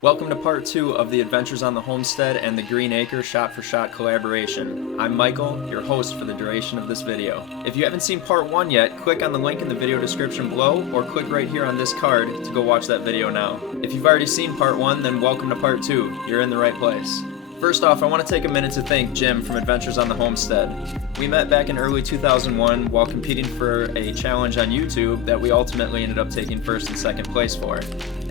Welcome to part 2 of the Adventures on the Homestead and the Green Acre shot-for-shot collaboration. I'm Michael, your host for the duration of this video. If you haven't seen part 1 yet, click on the link in the video description below or click right here on this card to go watch that video now. If you've already seen part 1, then welcome to part 2. You're in the right place. First off, I want to take a minute to thank Jim from Adventures on the Homestead. We met back in early 2001 while competing for a challenge on YouTube that we ultimately ended up taking first and second place for.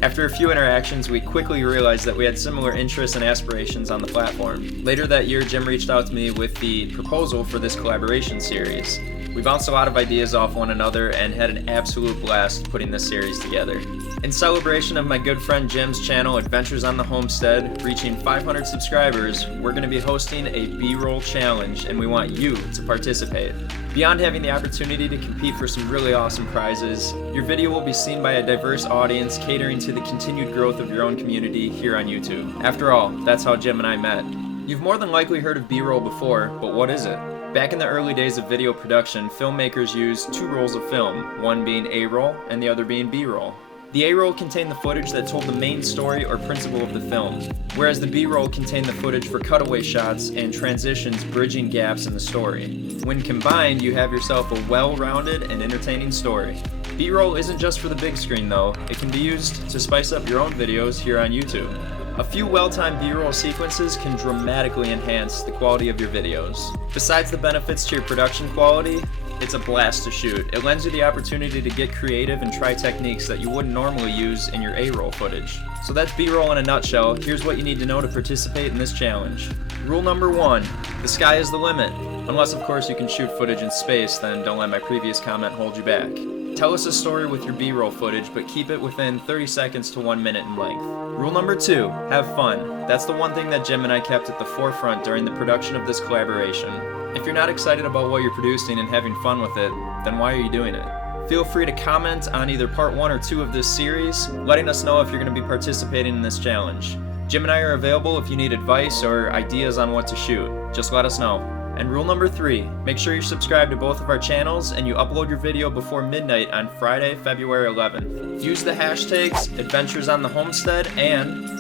After a few interactions, we quickly realized that we had similar interests and aspirations on the platform. Later that year, Jim reached out to me with the proposal for this collaboration series. We bounced a lot of ideas off one another and had an absolute blast putting this series together. In celebration of my good friend Jim's channel, Adventures on the Homestead, reaching 500 subscribers, we're going to be hosting a B-roll challenge and we want you to participate. Beyond having the opportunity to compete for some really awesome prizes, your video will be seen by a diverse audience catering to the continued growth of your own community here on YouTube. After all, that's how Jim and I met. You've more than likely heard of B-roll before, but what is it? Back in the early days of video production, filmmakers used two rolls of film, one being A-roll and the other being B-roll. The A-roll contained the footage that told the main story or principle of the film, whereas the B-roll contained the footage for cutaway shots and transitions bridging gaps in the story. When combined, you have yourself a well-rounded and entertaining story. B-roll isn't just for the big screen though, it can be used to spice up your own videos here on YouTube. A few well-timed B-roll sequences can dramatically enhance the quality of your videos. Besides the benefits to your production quality, it's a blast to shoot. It lends you the opportunity to get creative and try techniques that you wouldn't normally use in your A-roll footage. So that's B-roll in a nutshell. Here's what you need to know to participate in this challenge. Rule number 1, the sky is the limit. Unless of course you can shoot footage in space, then don't let my previous comment hold you back. Tell us a story with your B-roll footage, but keep it within 30 seconds to 1 minute in length. Rule number 2, have fun. That's the one thing that Jim and I kept at the forefront during the production of this collaboration. If you're not excited about what you're producing and having fun with it, then why are you doing it? Feel free to comment on either part 1 or 2 of this series, letting us know if you're going to be participating in this challenge. Jim and I are available if you need advice or ideas on what to shoot. Just let us know. And rule number 3, make sure you're subscribed to both of our channels and you upload your video before midnight on Friday, February 11th. Use the hashtags Adventures on the Homestead and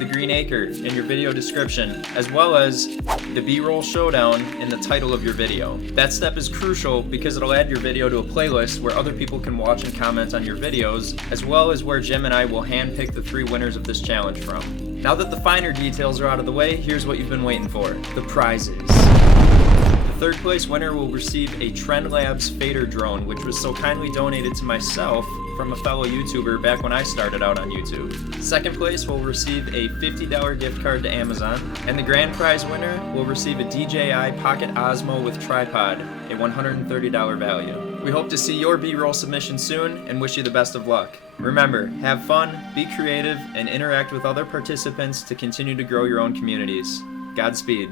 the Green Acre in your video description, as well as the B-roll Showdown in the title of your video. That step is crucial because it'll add your video to a playlist where other people can watch and comment on your videos, as well as where Jim and I will handpick the 3 winners of this challenge from. Now that the finer details are out of the way, here's what you've been waiting for, the prizes. The 3rd place winner will receive a TrendLabs fader drone, which was so kindly donated to myself from a fellow YouTuber back when I started out on YouTube. 2nd place will receive a $50 gift card to Amazon, and the grand prize winner will receive a DJI Pocket Osmo with tripod, a $130 value. We hope to see your B-roll submission soon and wish you the best of luck. Remember, have fun, be creative, and interact with other participants to continue to grow your own communities. Godspeed.